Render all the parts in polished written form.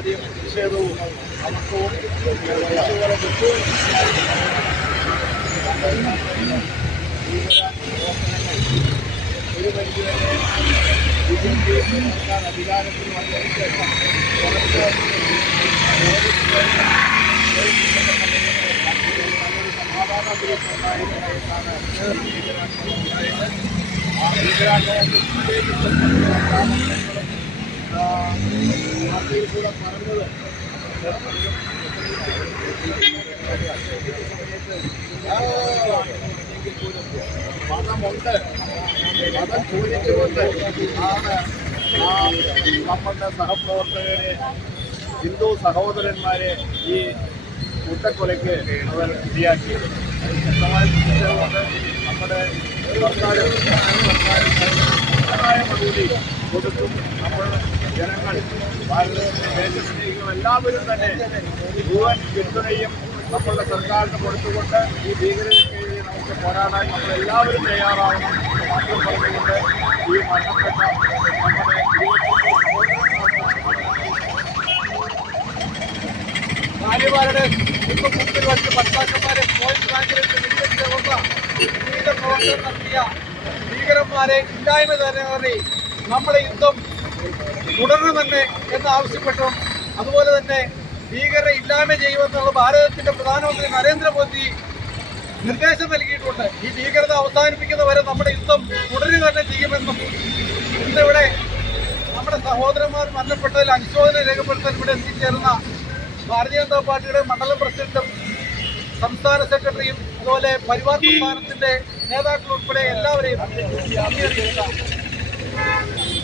വളരെയധികം പ്രതിഷേധവും അവർക്കവും അതുപോലെ ഒരു പരിധിവരെ സർക്കാർ അധികാരത്തിൽ വന്നതിന് ശേഷം കുറച്ച് നല്ലൊരു സമാധാന അന്തരീക്ഷം ഉണ്ടായിരുന്നതായിട്ടാണ് ഭീകരാക്രമണം ഉണ്ടായത്. ആ ഭീകരാക്രമണത്തിലേക്ക് പാർട്ടിയിൽ കൂടെ പറഞ്ഞത് മതമുണ്ട്, മതം ചോദിച്ചുകൊണ്ട് ആണ് നമ്മളുടെ സഹപ്രവർത്തകരെ, ഹിന്ദു സഹോദരന്മാരെ ഈ കൂട്ടക്കൊലയ്ക്ക് അവർ ഇടയാക്കിയത്. ശക്തമായ പ്രതിഷേധമുണ്ട്. നമ്മുടെ സർക്കാർ ശക്തമായ മറുപടി കൊടുക്കും. നമ്മൾ ജനങ്ങൾ, ഭാരതത്തിലെ ദേശസ്നേഹികളും എല്ലാവരും തന്നെ മുഴുവൻ പിന്തുണയും നമ്മളുടെ സർക്കാരിന് കൊടുത്തുകൊണ്ട് ഈ ഭീകരതയ്ക്കെതിരെ നമുക്ക് പോരാടാൻ നമ്മളെല്ലാവരും തയ്യാറാവണം എന്ന് മാത്രം പറഞ്ഞുകൊണ്ട് ഈ മരണപ്പെട്ട നമ്മുടെ ഭാര്യമാരുടെ മുമ്പിൽ വച്ച് ഭർത്താക്കന്മാരെ പോലീസ് റാങ്കിലേക്ക് നിശ്ചയിച്ചുകൊണ്ട് ഭീകര പ്രവർത്തനം നടത്തിയ ഭീകരന്മാരെ ഇല്ലായ്മ തന്നെ നമ്മുടെ യുദ്ധം തുടരണം തന്നെ എന്ന് ആവശ്യപ്പെട്ടും അതുപോലെ തന്നെ ഭീകരരെ ഇല്ലായ്മ ചെയ്യുമെന്നുള്ള ഭാരതത്തിന്റെ പ്രധാനമന്ത്രി നരേന്ദ്രമോദി നിർദ്ദേശം നൽകിയിട്ടുണ്ട്. ഈ ഭീകരത അവസാനിപ്പിക്കുന്നവരെ നമ്മുടെ യുദ്ധം തുടരുക തന്നെ ചെയ്യുമെന്നും ഇന്നിവിടെ നമ്മുടെ സഹോദരന്മാർ മരണപ്പെട്ടതിൽ അനുശോചനം രേഖപ്പെടുത്താൻ ഇവിടെ എത്തിച്ചേർന്ന ഭാരതീയ ജനതാ പാർട്ടിയുടെ മണ്ഡലം പ്രസിഡന്റും സംസ്ഥാന സെക്രട്ടറിയും അതുപോലെ പരിവാർ പ്രസ്ഥാനത്തിന്റെ നേതാക്കൾ ഉൾപ്പെടെ എല്ലാവരെയും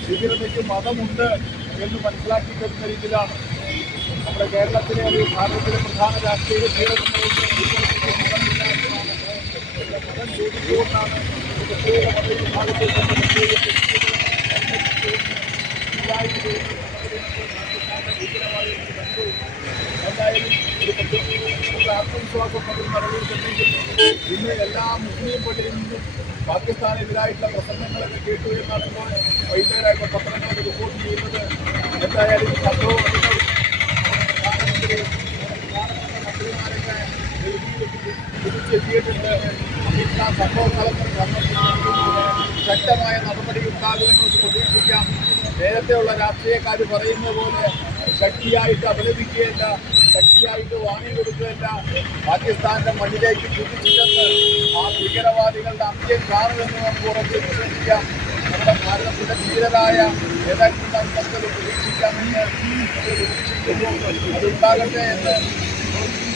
ഭീകരതയ്ക്ക് മതമുണ്ട് എന്ന് മനസ്സിലാക്കി തരുന്ന രീതിയിലാണ് നമ്മുടെ കേരളത്തിലെ ഭാരതത്തിലെ പ്രധാന രാഷ്ട്രീയ മതം ചോദിച്ചുകൊണ്ടാണ് പ്രത്യേക മതവിഭാഗത്തെ എന്തായാലും ഒരു പ്രത്യേക ആത്മവിശ്വാസം നമ്മൾ നിലനിർത്തുന്നെങ്കിൽ ഇന്ന് എല്ലാ മുസ്ലിം പള്ളിയിൽ നിന്നും പാകിസ്ഥാനെതിരായിട്ടുള്ള പ്രസംഗങ്ങളൊക്കെ കേട്ടു എന്നാണ് ഇപ്പോൾ വൈകുന്നേരമായിട്ട് പത്രങ്ങളൊക്കെ റിപ്പോർട്ട് ചെയ്യുന്നത്. എന്തായാലും സംഭവം മന്ത്രിമാരൊക്കെ തിരിച്ചെത്തിയിട്ടുണ്ട്. അമിത്ഷാ സംഭവ സ്ഥലത്ത് ശക്തമായ നടപടി ഉണ്ടാകുമെന്ന് പ്രതീക്ഷിക്കാം. നേരത്തെയുള്ള രാഷ്ട്രീയക്കാർ പറയുന്ന പോലെ ശക്തിയായിട്ട് അപലപിക്കുകയല്ല, ശക്തിയായിട്ട് വാങ്ങി കൊടുക്കുകയല്ല, പാകിസ്ഥാന്റെ മണ്ണിലേക്ക് തിരിച്ചില്ലെന്ന് ആ ഭീകരവാദികളുടെ അന്ത്യം കാണുമെന്ന് നമുക്ക് ഉറപ്പ് വിശ്വസിക്കാം. നമ്മുടെ ഭാരതത്തിന്റെ ധീരരായ നേതാക്കന്മാർ നമുക്ക് പ്രതീക്ഷിക്കാമെന്ന് പ്രതീക്ഷിക്കുന്നു. അതുണ്ടാകട്ടെ എന്ന്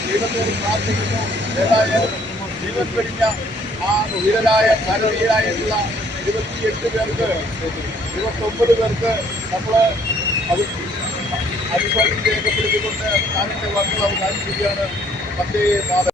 ദൈവത്തോട് പ്രാർത്ഥിക്കുന്നു. ഏതായാലും ജീവൻ പിടിഞ്ഞ ആ ധീരരായ ഭാരതീയരായിട്ടുള്ള 28 പേർക്ക് 29 പേർക്ക് നമ്മൾ അനുശോചനം രേഖപ്പെടുത്തിക്കൊണ്ട് ഞാൻ എൻ്റെ വാക്കുകൾ അവസാനിപ്പിക്കുകയാണ്. വന്ദേ മാതരം.